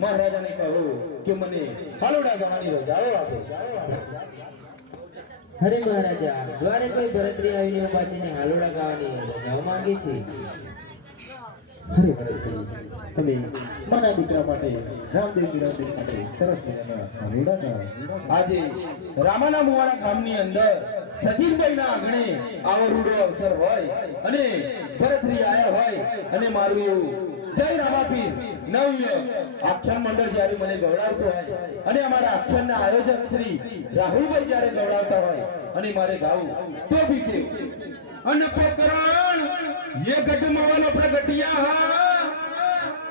महाराजा ने कहो कि मने हालोड़ा गानी रजाओ आपे। अरे महाराजा द्वारे कोई भरतरी आવીને પાછીને હાલોડા ગાવાની રજાઓ માંગી છે। અરે ભરતરી તમે મારા દીકરા માટે રામદેવ માટે સરસ મજાના હાલોડા ગાવા। આજે રામાના મુવાડા ગામની અંદર સજીવભાઈના આંગણે આવો રૂડો અવસર હોય અને ભરતરી આયા હોય અને મારું એવું જય રામાપીર નવ્ય આખ્યાન મંડળ જ્યારે મને ગવડાવતો હોય અને અમારા આખ્યાનના આયોજક શ્રી રાહુલભાઈ જ્યારે ગવડાવતા હોય અને મારે ગાવું તો ભી કે અન પ્રકરણ ये ગઢમાં વાલો પ્રગટિયા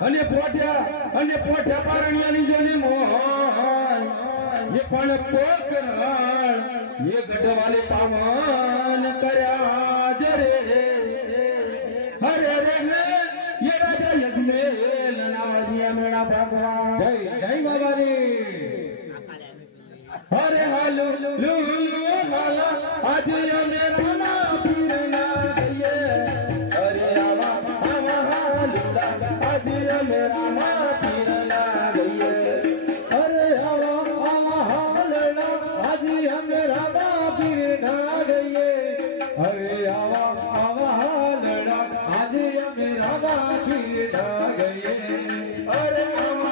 અને પોઠ્યા પારણિયાની જોની મોહન ये પણ પોકરણ ये ગઢ વાલે પાવન કર્યા જરે હરે રે ये राजा यजमेल नाजिया मेरा भगवान જય જય બાબાજી। अरे हालू लू हाला आज ये मेरा ना पीर ना गए अरे आवा आवा हालू आज ये मेरा ना पीर ना गए અરે આવા આવા હાલડા આજે હમેરા ના પીર ના ગઈએ। અરે આવા આવા હાલડા આજે હમેરા ના પીર ના ગઈએ। अरे आवा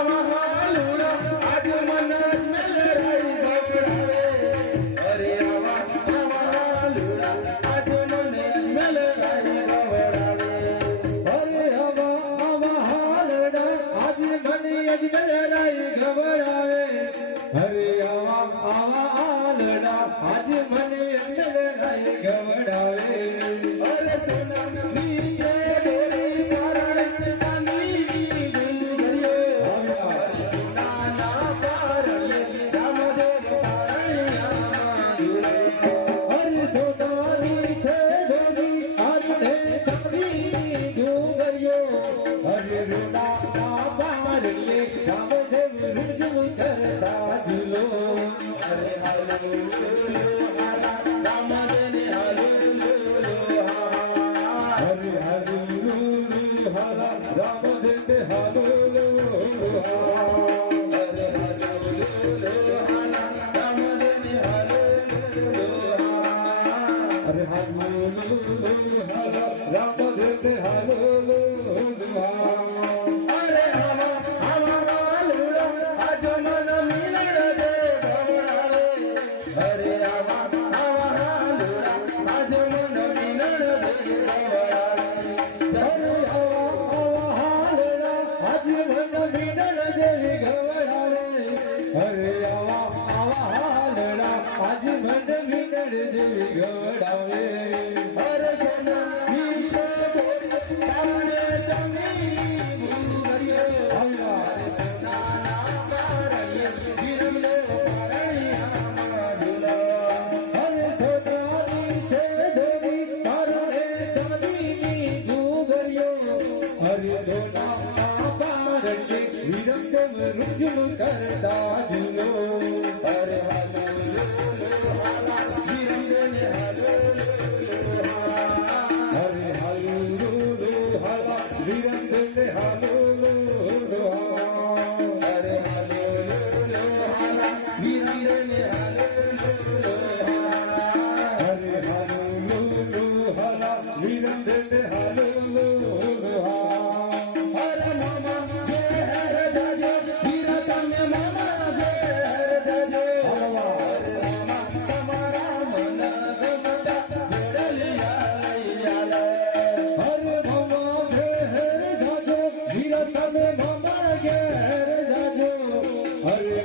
आवा हालू आज मन मिल रही गवड़ावे अरे आवा आवा हालू आज मन मिल रही गवड़ावे અરે આવા આવા હાલડા આજે મને અજમેરાઈ ગવડાવે। અરે આવા આવા હાલડા આજે મને અજમેરાઈ ગવડાવે। अरे सोना नीचे डोरी पारण चांदनी की गुंजरियो सोना ना पारण रामदेव पारणिया माधुरे અરે સોનાની છે ડોરી આને ચાંદીની ડુંગરીઓ। અરે રોડા ના પારણીએ રામદેવ રૂજુ કરતા ઝૂલો। अरे हालो हाला रामदेव हालो હરે હરે હરા રામદેવ હાલો अरे અરે રામદેવ હાલો अरे हवा हवा लूड़ा आज मन मिलन दे गवड़ावे अरे हवा हवा लूड़ा आज मन मिलन दे गवड़ावे અરે આવા આવા હાલડા આજે મને મિનળ દેવી ગવડાવે। અરે આવા આવા હાલડા આજે મને મિનળ દેવી ગવડાવે। अरे सोना नीचे डोरी सामने जमीन गुंजरियो अरे सोना ना पारಣಿಯ गिरले पारणिया माधुला અરે સોનાની છે ડોરી તારણે ચાંદીની ડુંગરીઓ। અરે સોના પારણીએ વિરમદેવ રૂજુ કરતા ઝૂલો।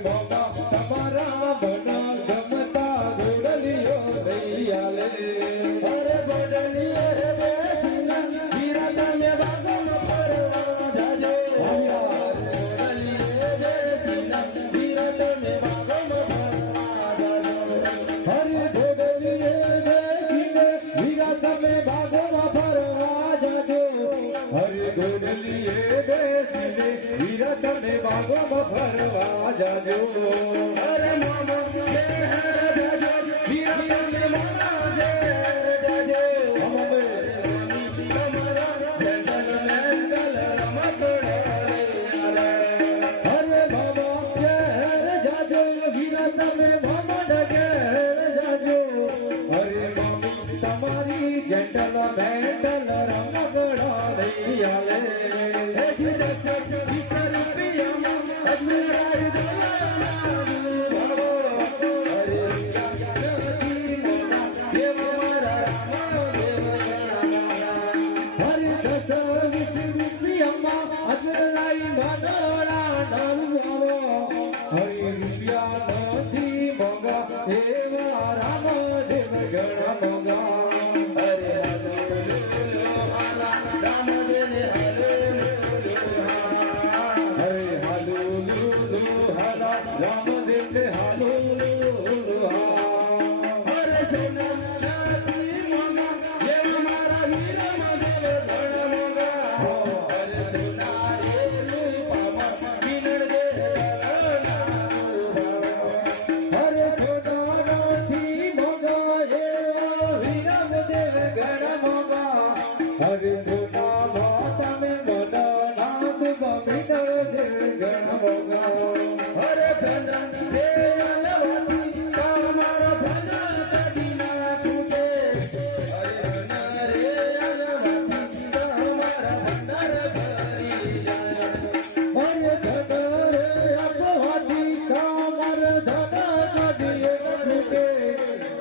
મોગા તમારા મન ગમતા ગોડલીઓ લઈ આલે અરે ગોડલીએ બેસીને વીરા તમે બાગમ ફરવા જાજો ગોડલીએ બેસીને વીરા તમે બાગમ ફરવા જાજો હરે ગોડલીએ બેસીને વીરા તમે બાગોમાં ફરવા જાજો હરે ગોડલીએ બેસીને વીરા તમે બાગોમાં ફરવા જાજો અરે મામા જાજો વીરા તમે મામા જાજો અમે તમારા બેંગલ મેંગલ રમકડા હરે બાબા ઘેર જાજો વીરા તમે મામા ઘેર જાજો હરે મમ્મી તમારી જેટલ મેટલ રમકડા લઈ આલે હરે દસ વીસ રૂપિયામાં અજરાઈ ભાડોળા ડાલવો હરે રૂપિયા નથી મોગા એવા રામદેવ ગણ મોગા હરે હરે હાલો લુલુ હાલા રામદેવ ને હાલો લુલુ હરે સોના સાથી મોગા દેવ મારા વીરા મદેવ ધણ મોગા હરે સોના રે પાવા કિનડ દે હરે સોના નથી મોગા એવા વીરમદેવ ગણ મોગા હરે સોના તમે મન નામ ગમિત દેવ ગણ મોગા હરે ધન દે અલવાતી તમારા ધન સદીના તૂટે હરે ધન રે અલવાતી તમારા ભંડાર ભરી જાય હરે ધન રે અપવાદી કામર ધન કદીએ તૂટે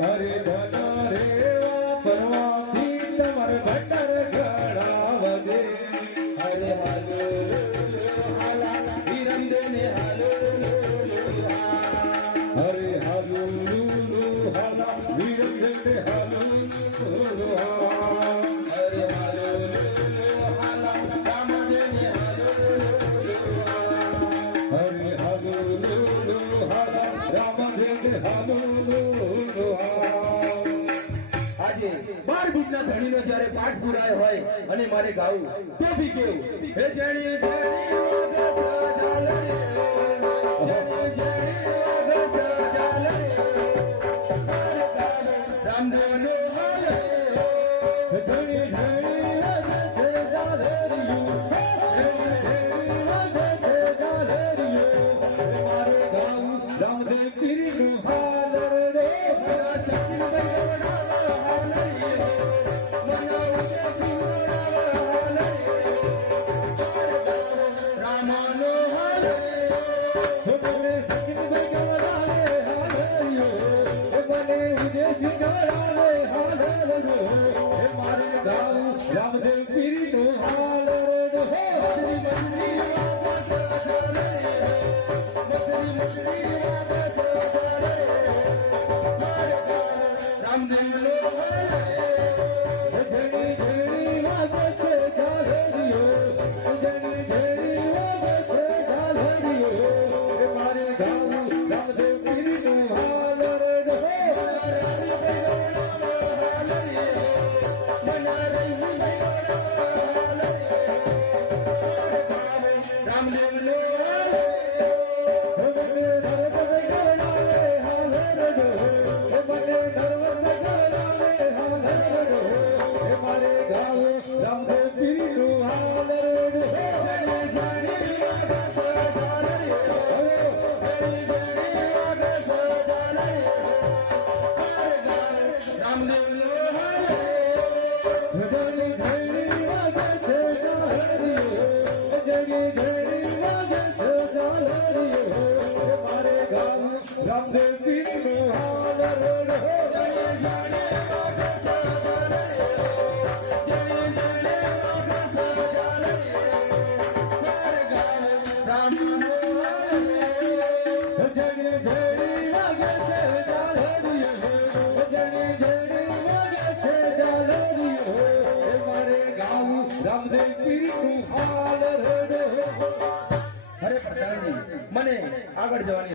હરે ધન રે વાપરવાથી તમાર ભંડાર ઘણા વધે હરે હાલો હાલા વિરમ દેને હાલો હરે હાલો લુલુ હાલા વીર દેવ હાલો લુલુ હરે હાલો હાલા રામ દેને હાલો હરે હાલો લુલુ હાલા રામદેવ હાલો લુલુ આજે 12 બીજના ધણીનો જ્યારે પાઠ પુરાયો હોય અને મારે ગાવું તો બી કેવું હે જણી જણી વાગ સજાલ રે જણી જણી વાગ સજાલ રે રામદેવનો હાલ રે ધણી ધણી વાગે છે જાલરિયું ધણી ધણી વાગે છે જાલરિયું મારે ગાવું રામદેવ પીરનું હાલ રે મારા સચિન ભાઈ વડાવા હાલ રે મના ઉજે સુરાવા હાલ રે રામનો હાલ રે મને સચિન બગવડાવે હાલરિયો મને વિદેશી ગવડાવે હાલરિયો મારે ગાવું રામદેવ પીરનું હાલ રે મસરી મસરી વાગ સજાલ રે મસરી મસરી વાગ સજાલ રે રામદેવનો હાલ રે ધણી ધણી વાગે છે જાલરિયો ધણી ધણી વાગે છે જાલરિયો મારે ગાવું રામદેવ પીરનું હાલ રે રામદેવનો મને નર્વ ગવડાવે હાલરિયો મને નર્વ ગવડાવે હાલરિયો મારે ગાવું રામદેવ પીરનું હાલ રે ધણી ધણી વાગે છે જાલરિયો ધણી ધણી વાગે છે જાલરિયો મારે ગાવું રામદેવ પીરનું હાલ રે રામનો જણી જણી વાગે છે ઝાલરિયો જણી જણી વાગે છે ઝાલરિયો મારે ગાવું રામદેવ પીરનું હાલ રેડો અરે પ્રધાનજી મને આગળ જવાની